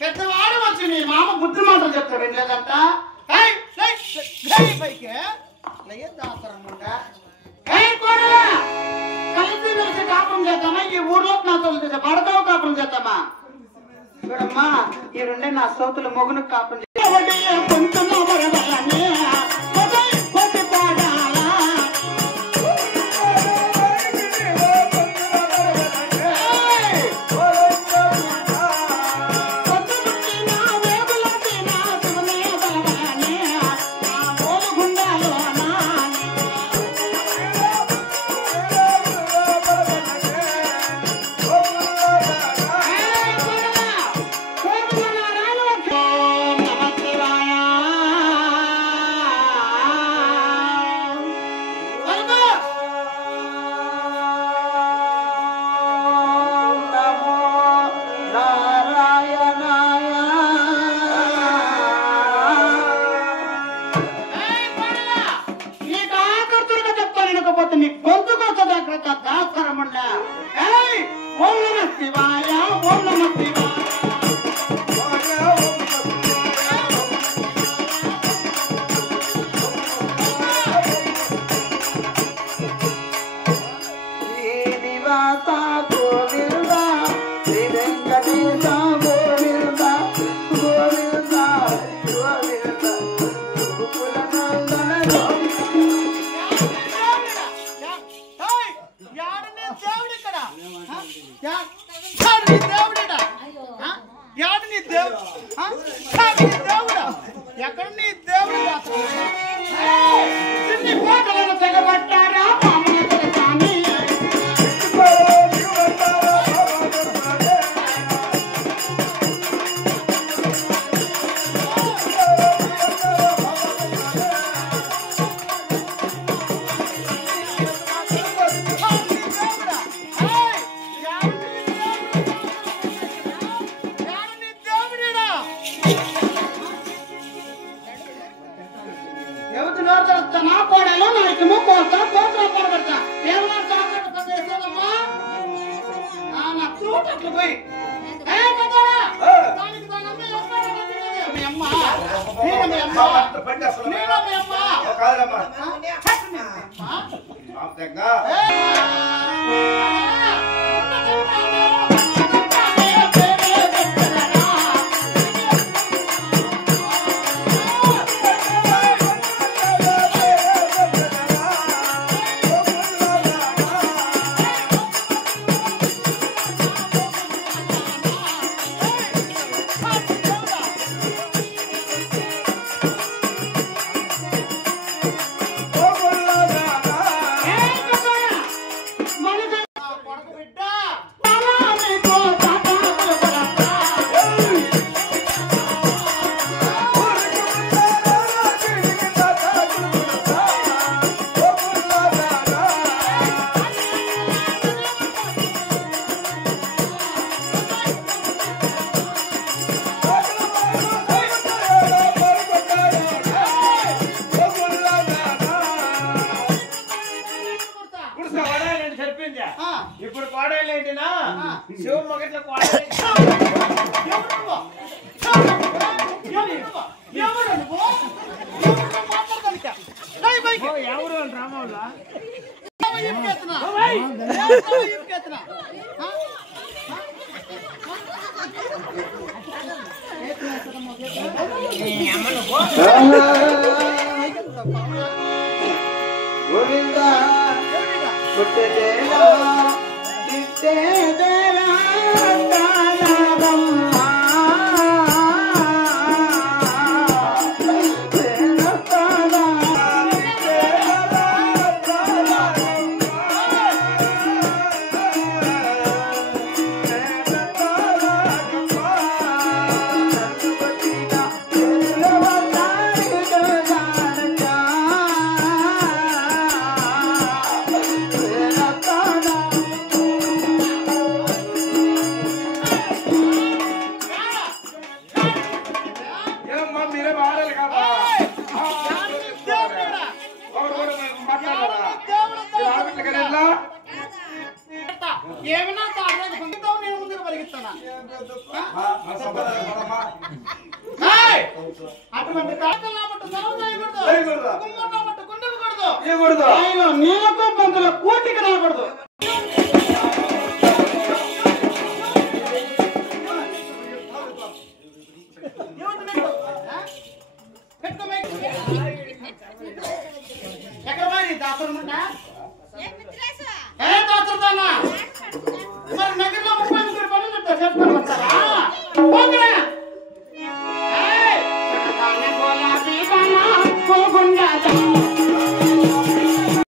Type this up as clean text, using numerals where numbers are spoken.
పెద్దవాడు వచ్చి నీ మామ బుద్ధి మాటలు చెప్తా వెళ్ళలేదంట కలిసి మెలిసి కాపురం చేద్దామా ఈ ఊర్లో నా తోలు పడతావు కాపురం చేద్దామా చూడమ్మా ఈ రెండే నా సోతులు మొగును కాపురం ఎక్కడ నీ దేవుడు తెగబట్టారా నా కోడలో నాయకము కోస్తా కోసా పడబడతా ఏమన్నా చాకట్టు పదేసేదమ్మా నా చూటట్లు పోయి దానికి దానమ్మ మీ అమ్మ నేను మీ అమ్మ నేను మీ అమ్మ కాదమ్మా ఇప్పుడు కోడలు ఏంటినా శివ మొగట్ల ఎవరు రామోళ్ళ ఏమమ్మా మీరే మారాలి కదా మాట్లాడరా ఏమైనా నేను ముందుకు పరిగెత్తానా అటువంటి కాకలు నాబట్టు సెలవు చేయకూడదు, గుమ్మడి నాబట్టు గుండెలు కూడదు, నీళ్ళకు పంతుల కూటికి రాకూడదు.